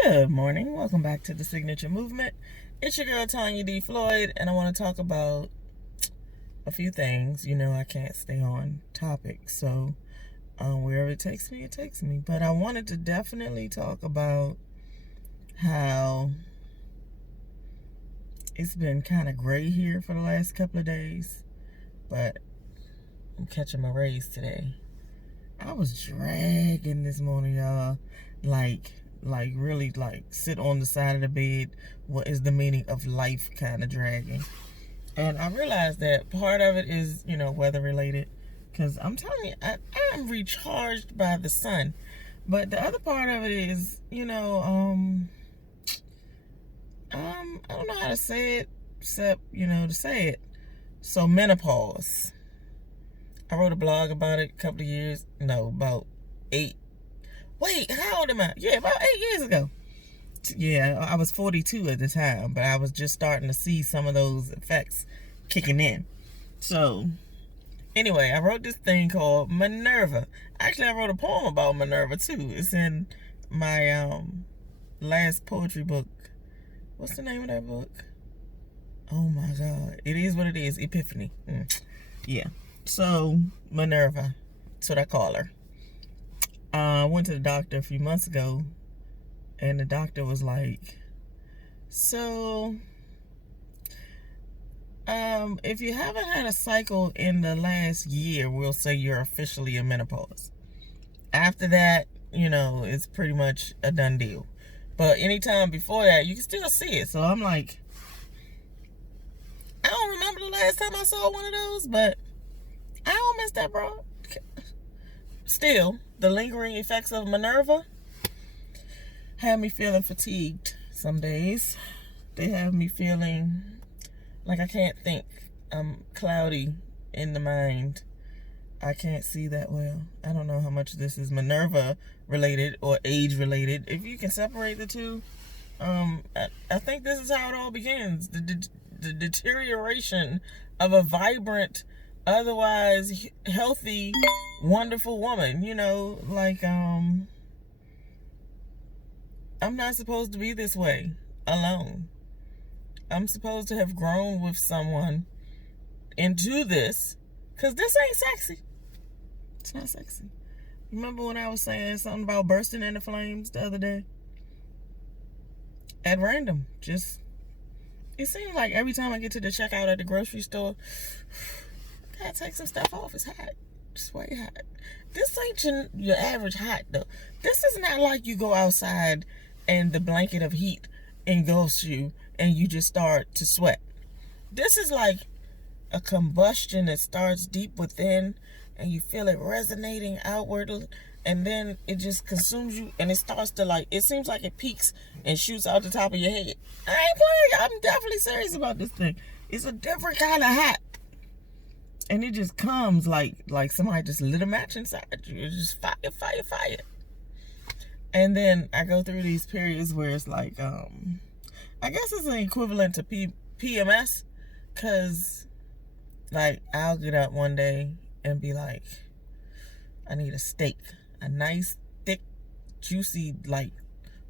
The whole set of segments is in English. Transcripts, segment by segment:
Good morning. Welcome back to the Signature Movement. It's your girl Tanya D. Floyd, and I want to talk about a few things. You know, I can't stay on topic, so wherever it takes me, it takes me. But I wanted to definitely talk about how it's been kind of gray here for the last couple of days, but I'm catching my rays today. I was dragging this morning, y'all. Really sit on the side of the bed. What is the meaning of life kind of dragging? And I realized that part of it is, weather related. Because I'm telling you, I am recharged by the sun. But the other part of it is, I don't know how to say it, except, to say it. So menopause. I wrote a blog about it a couple of years, about 8. Wait, how old am I? Yeah, about 8 years ago. Yeah, I was 42 at the time, but I was just starting to see some of those effects kicking in. So, anyway, I wrote this thing called Minerva. Actually, I wrote a poem about Minerva, too. It's in my last poetry book. What's the name of that book? Oh, my God. It is what it is. Epiphany. Yeah. So, Minerva. That's what I call her. I went to the doctor a few months ago, and the doctor was like, so, if you haven't had a cycle in the last year, we'll say you're officially in menopause. After that, it's pretty much a done deal. But anytime before that, you can still see it. So I'm like, I don't remember the last time I saw one of those, but I don't miss that, bro. Still, the lingering effects of Minerva have me feeling fatigued some days. They have me feeling like I can't think. I'm cloudy in the mind. I can't see that well. I don't know how much this is Minerva related or age related. If you can separate the two, I think this is how it all begins. The deterioration of a vibrant, otherwise healthy, wonderful woman. I'm not supposed to be this way alone. I'm supposed to have grown with someone into this, because this ain't sexy. It's not sexy. Remember when I was saying something about bursting into flames the other day? At random. Just, it seems like every time I get to the checkout at the grocery store, I gotta take some stuff off. It's hot. It's way hot. This ain't your average hot, though. This is not like you go outside and the blanket of heat engulfs you and you just start to sweat. This is like a combustion that starts deep within and you feel it resonating outward, and then it just consumes you, and it starts to it seems like it peaks and shoots out the top of your head. I ain't playing. I'm definitely serious about this thing. It's a different kind of hot. And it just comes like somebody just lit a match inside you. It's just fire, fire, fire. And then I go through these periods where it's like, I guess it's an equivalent to PMS. Because, I'll get up one day and be like, I need a steak. A nice, thick, juicy,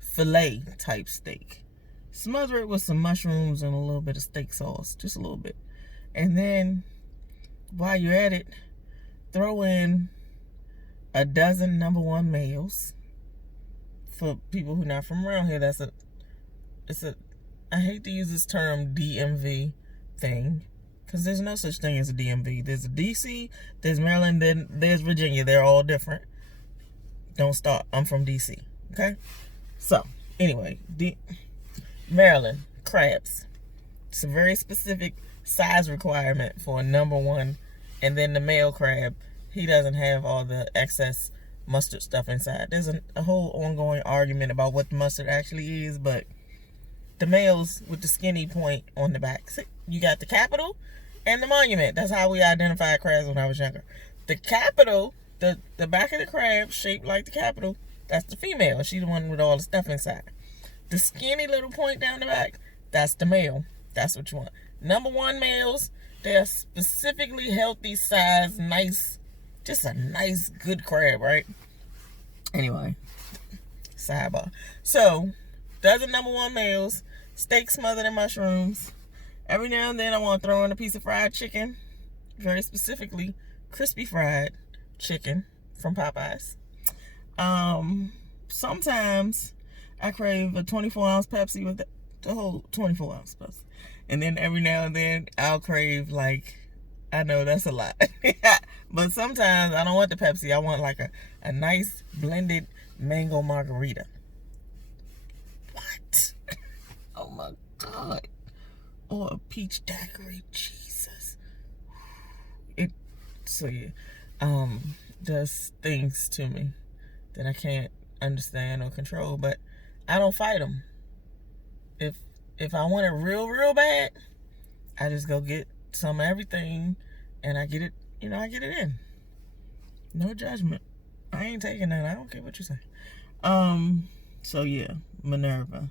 filet type steak. Smother it with some mushrooms and a little bit of steak sauce. Just a little bit. And then, while you're at it, throw in a dozen number one males. For people who are not from around here, I hate to use this term DMV thing, because there's no such thing as a DMV. There's a DC, there's Maryland, then there's Virginia. They're all different. Don't start. I'm from DC. Okay? So, anyway, Maryland, crabs. It's a very specific size requirement for a number one. And then the male crab, he doesn't have all the excess mustard stuff inside. There's a whole ongoing argument about what the mustard actually is, but the males with the skinny point on the back. See, you got the capital and the monument. That's how we identified crabs when I was younger. The capital, the back of the crab shaped like the capital, that's the female. She's the one with all the stuff inside. The skinny little point down the back, that's the male. That's what you want. Number one males, they're specifically healthy size, nice, just a nice, good crab, right? Anyway, sidebar. So, dozen number one meals, steak smothered in mushrooms. Every now and then I want to throw in a piece of fried chicken, very specifically crispy fried chicken from Popeyes. Sometimes I crave a 24-ounce Pepsi with the whole 24-ounce Pepsi. And then every now and then I'll crave, like, I know that's a lot. But sometimes I don't want the Pepsi. I want like a nice blended mango margarita. What? Oh my God. Or a peach daiquiri. Jesus. So yeah. Does things to me that I can't understand or control, but I don't fight them. If I want it real bad, I just go get some of everything and I get it, I get it in. No judgment. I ain't taking that. I don't care what you say. So yeah, Minerva.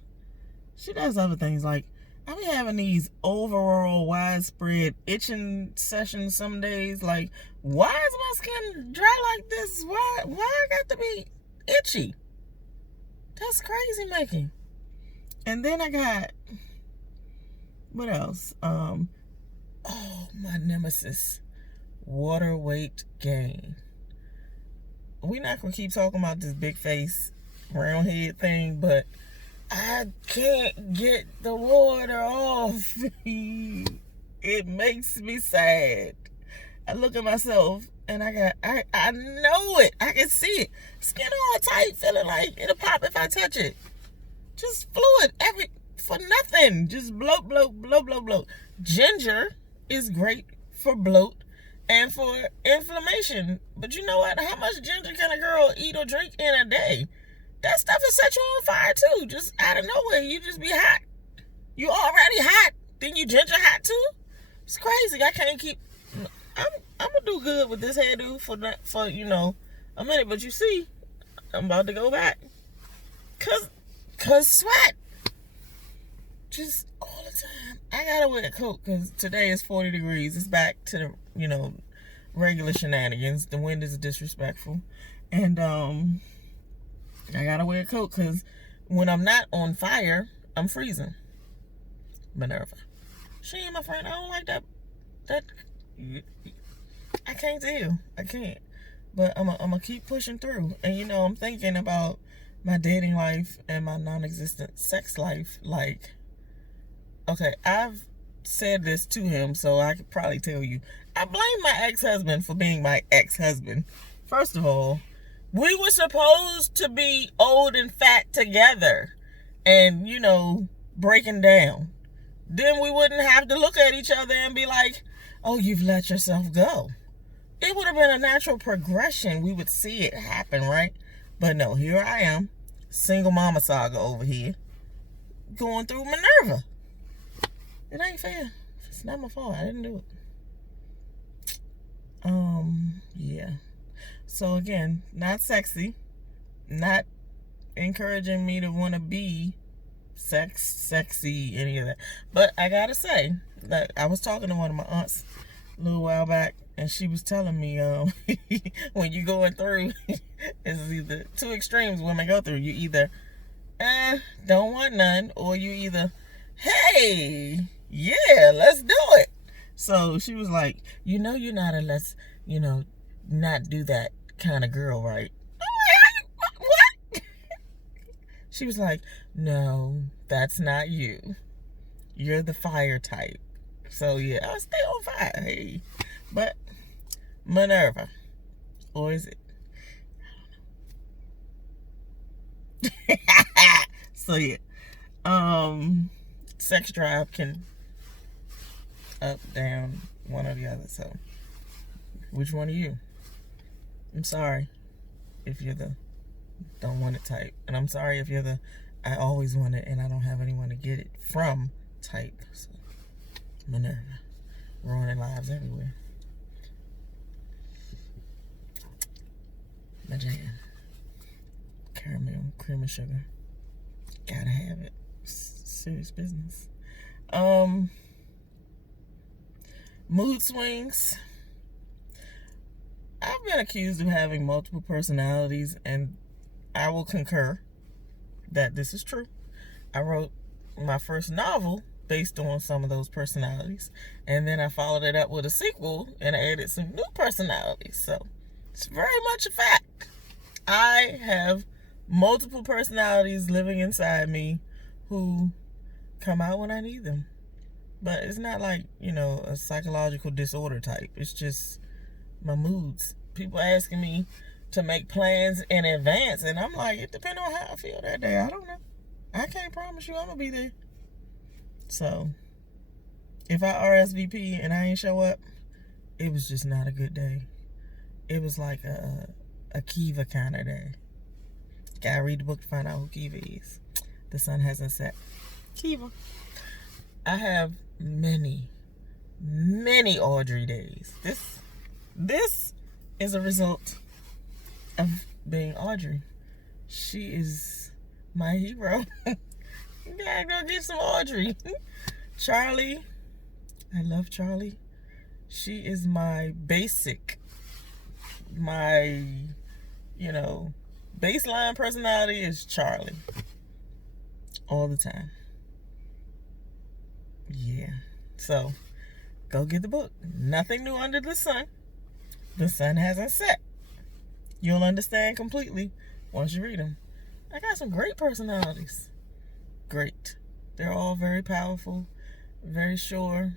She does other things like, I be having these overall widespread itching sessions some days. Like, why is my skin dry like this? Why I got to be itchy? That's crazy making. And then I got, what else? Oh, my nemesis, water weight gain. We're not gonna keep talking about this big face, round head thing, but I can't get the water off. It makes me sad. I look at myself and I know it. I can see it. Skin all tight, feeling like it'll pop if I touch it. Just fluid for nothing. Just bloat. Ginger is great for bloat and for inflammation. But you know what? How much ginger can a girl eat or drink in a day? That stuff will set you on fire too. Just out of nowhere, you just be hot. You already hot, then you ginger hot too. It's crazy. I can't keep. I'm gonna do good with this hairdo for a minute, but you see, I'm about to go back. Cause sweat. Just all the time. I gotta wear a coat because today is 40 degrees. It's back to the, regular shenanigans. The wind is disrespectful. And, I gotta wear a coat because when I'm not on fire, I'm freezing. Minerva. She ain't my friend. I don't like that. I can't deal. I can't. But I'm gonna keep pushing through. And, I'm thinking about my dating life and my non-existent sex life. Like, okay, I've said this to him, so I could probably tell you. I blame my ex-husband for being my ex-husband. First of all, we were supposed to be old and fat together and, breaking down. Then we wouldn't have to look at each other and be like, oh, you've let yourself go. It would have been a natural progression. We would see it happen, right? But no, here I am, single mama saga over here, going through Minerva. It ain't fair. It's not my fault. I didn't do it. Yeah. So again, not sexy, not encouraging me to want to be sexy, any of that. But I gotta say that I was talking to one of my aunts a little while back, and she was telling me, when you going through, it's either two extremes women go through. You either, don't want none, or you either, hey, yeah, let's do it. So she was like, you're not a let's, not do that kind of girl, right? What? She was like, no, that's not you. You're the fire type. So yeah, I'll stay on fire. Hey. But Minerva. Or is it? I don't know. So yeah. Sex drive can up, down, one or the other. So which one are you? I'm sorry if you're the don't want it type. And I'm sorry if you're the I always want it and I don't have anyone to get it from type. So, Minerva. Ruining lives everywhere. My jam. Caramel, cream and sugar. Gotta have it. Serious business. Mood swings. I've been accused of having multiple personalities, and I will concur that this is true. I wrote my first novel based on some of those personalities. And then I followed it up with a sequel and I added some new personalities. So it's very much a fact. I have multiple personalities living inside me who come out when I need them. But it's not like, a psychological disorder type. It's just my moods. People asking me to make plans in advance, and I'm like, it depends on how I feel that day. I don't know. I can't promise you I'm going to be there. So, if I RSVP and I ain't show up, it was just not a good day. It was like a Kiva kind of day. Gotta read the book to find out who Kiva is. The sun hasn't set. Kiva. I have many Audrey days. This is a result of being Audrey. She is my hero. Gotta go get some Audrey. Charlie. I love Charlie. She is my basic. My, baseline personality is Charlie. All the time. Yeah. So, go get the book. Nothing new under the sun. The sun hasn't set. You'll understand completely once you read them. I got some great personalities. Great. They're all very powerful, very sure.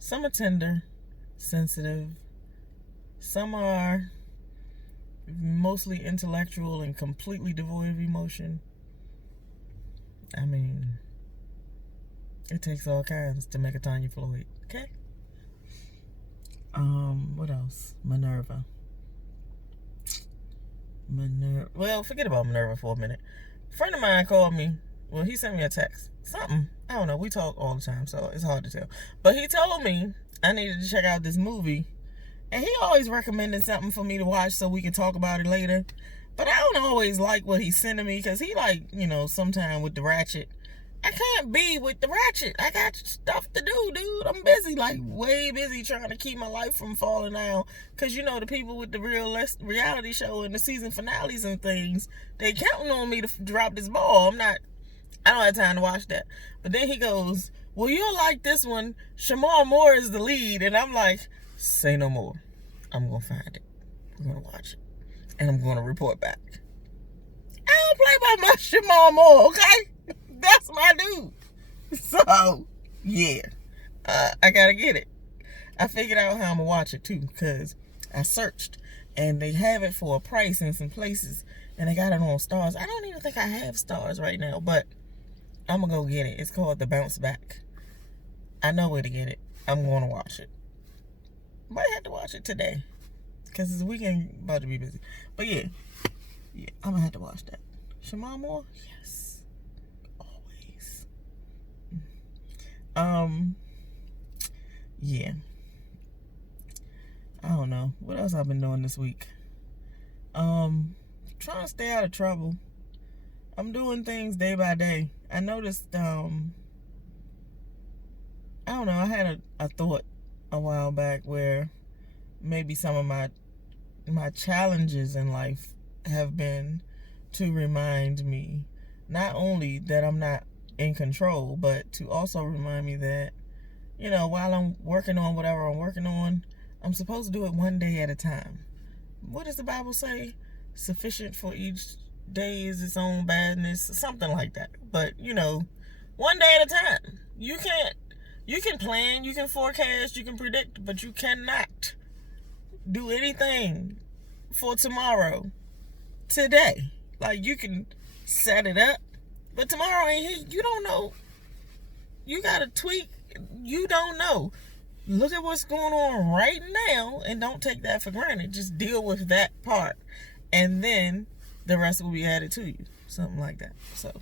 Some are tender, sensitive. Some are mostly intellectual and completely devoid of emotion. I mean, it takes all kinds to make a Tanya Floyd, okay? What else? Minerva. Well, forget about Minerva for a minute. A friend of mine called me. Well, he sent me a text. Something. I don't know. We talk all the time, so it's hard to tell. But he told me I needed to check out this movie. And he always recommended something for me to watch so we can talk about it later. But I don't always like what he's sending me because he sometime with the ratchet. I can't be with the ratchet. I got stuff to do, dude. I'm busy, way busy trying to keep my life from falling down. Because, the people with the reality show and the season finales and things, they counting on me to drop this ball. I don't have time to watch that. But then he goes, well, you'll like this one. Shemar Moore is the lead. And I'm like, say no more. I'm going to find it. I'm going to watch it. And I'm going to report back. I don't play by my Shemar Moore, okay? That's my dude. So, yeah. I gotta get it. I figured out how I'm gonna watch it too, because I searched and they have it for a price in some places and they got it on Stars. I don't even think I have Stars right now, but I'm gonna go get it. It's called The Bounce Back. I know where to get it. I'm gonna watch it. Might have to watch it today because this weekend about to be busy. But yeah, I'm gonna have to watch that. Shemar Moore? Yes. Yeah. I don't know. What else I've been doing this week? Trying to stay out of trouble. I'm doing things day by day. I noticed, I don't know, I had a thought a while back where maybe some of my challenges in life have been to remind me not only that I'm not in control, but to also remind me that, while I'm working on whatever I'm working on, I'm supposed to do it one day at a time. What does the Bible say? Sufficient for each day is its own badness, something like that. But, one day at a time. You can plan, you can forecast, you can predict, but you cannot do anything for tomorrow, today. You can set it up, but tomorrow ain't here. You don't know. You got to tweak. You don't know. Look at what's going on right now and don't take that for granted. Just deal with that part. And then the rest will be added to you. Something like that. So,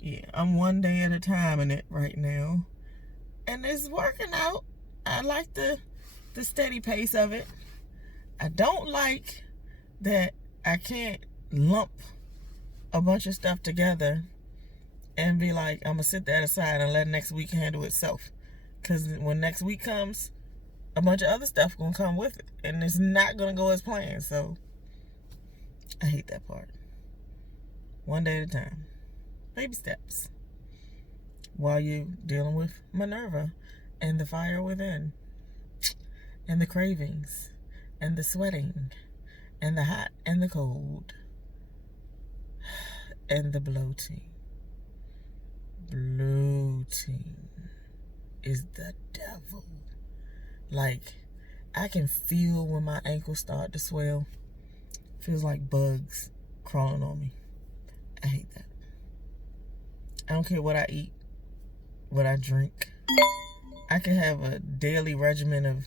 yeah, I'm one day at a time in it right now. And it's working out. I like the steady pace of it. I don't like that I can't lump a bunch of stuff together and be like, I'm going to sit that aside and let next week handle itself. Because when next week comes, a bunch of other stuff going to come with it. And it's not going to go as planned. So, I hate that part. One day at a time. Baby steps. While you're dealing with Minerva and the fire within, and the cravings, and the sweating, and the hot and the cold, and the bloating. Bloating is the devil. Like, I can feel when my ankles start to swell. Feels like bugs crawling on me. I hate that. I don't care what I eat, what I drink. I can have a daily regimen of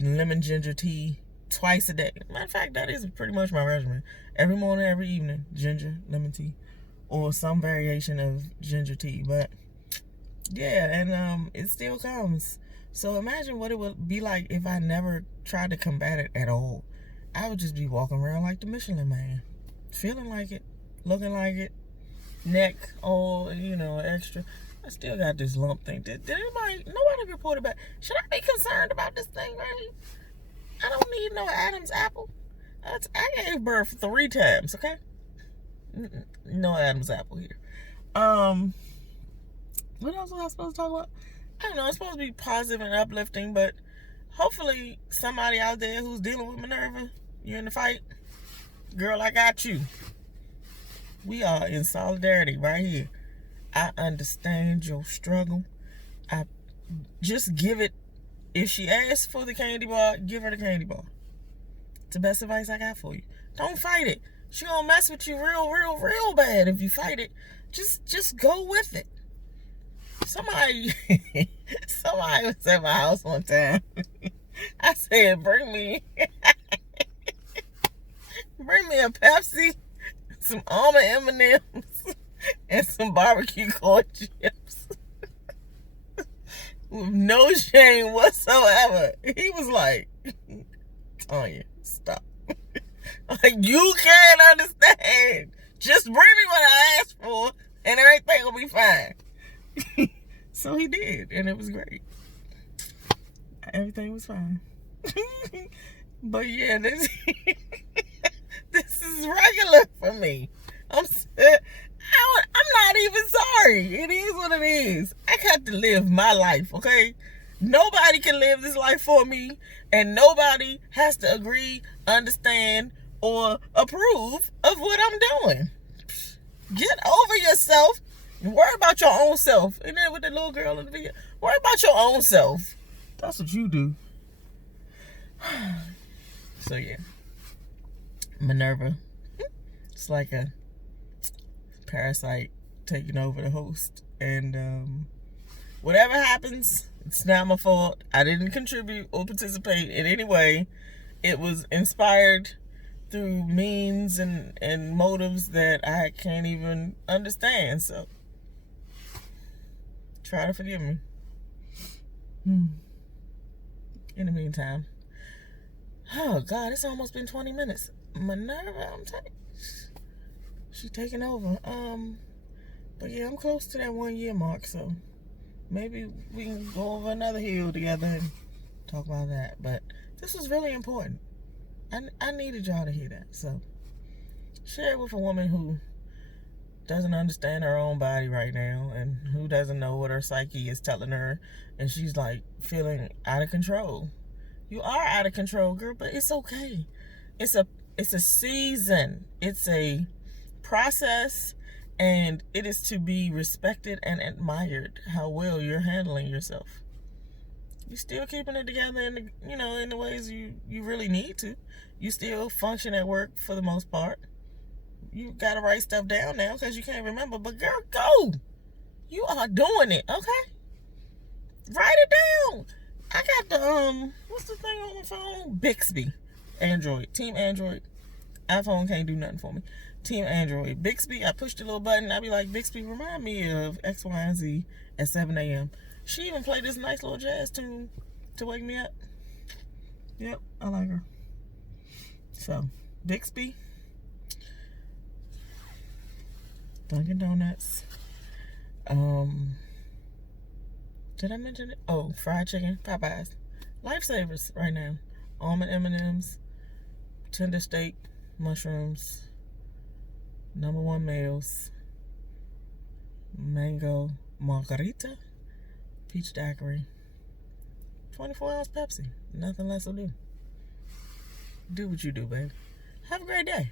lemon ginger tea twice a day. Matter of fact, that is pretty much my regimen. Every morning, every evening, ginger, lemon tea, or some variation of ginger tea. But yeah, and it still comes. So imagine what it would be like if I never tried to combat it at all. I would just be walking around like the Michelin Man, feeling like it, looking like it, neck all, extra. I still got this lump thing. Did nobody reported back? Should I be concerned about this thing, right? I don't need no Adam's apple. I gave birth 3 times, okay? No Adam's apple here. What else was I supposed to talk about? I don't know. It's supposed to be positive and uplifting, but hopefully somebody out there who's dealing with Minerva, you're in the fight. Girl, I got you. We are in solidarity right here. I understand your struggle. I just give it. If she asks for the candy bar, give her the candy bar. It's the best advice I got for you. Don't fight it. She gonna mess with you real bad if you fight it. Just go with it. Somebody was at my house one time. I said, bring me a Pepsi, some almond M&Ms, and some barbecue corn chips. With no shame whatsoever. He was like, Tanya, stop. Like, you can't understand. Just bring me what I asked for, and everything will be fine. So he did, and it was great. Everything was fine. But yeah, this is regular for me. I'm not even sorry. It is what it is. I got to live my life, okay? Nobody can live this life for me, and nobody has to agree, understand, or approve of what I'm doing. Get over yourself. Worry about your own self. And then with the little girl in the video, worry about your own self. That's what you do. So yeah, Minerva. It's like a parasite taking over the host, and whatever happens, it's not my fault. I didn't contribute or participate in any way. It was inspired through means and motives that I can't even understand. So try to forgive me. In the meantime, oh God, it's almost been 20 minutes. Minerva, she taking over. But yeah, I'm close to that 1 year mark, so maybe we can go over another hill together and talk about that. But this was really important. I needed y'all to hear that. So share it with a woman who doesn't understand her own body right now, and who doesn't know what her psyche is telling her, and she's like feeling out of control. You are out of control, girl, but it's okay. It's a season. It's a process, and it is to be respected and admired how well you're handling yourself. You're still keeping it together in the ways you really need to. You still function at work for the most part. You gotta write stuff down now because you can't remember. But girl, go. You are doing it, okay? Write it down. I got the what's the thing on my phone? Bixby, Android, Team Android. iPhone can't do nothing for me. Team Android, Bixby. I push the little button. I be like, Bixby, remind me of X, Y, and Z at 7 a.m. She even played this nice little jazz tune to wake me up. Yep, I like her. So, Bixby, Dunkin' Donuts. Did I mention it? Oh, fried chicken, Popeyes. Lifesavers right now. Almond M&Ms, tender steak, mushrooms, #1 males. mango margarita, peach daiquiri, 24-ounce Pepsi. Nothing less will do. Do what you do, baby. Have a great day.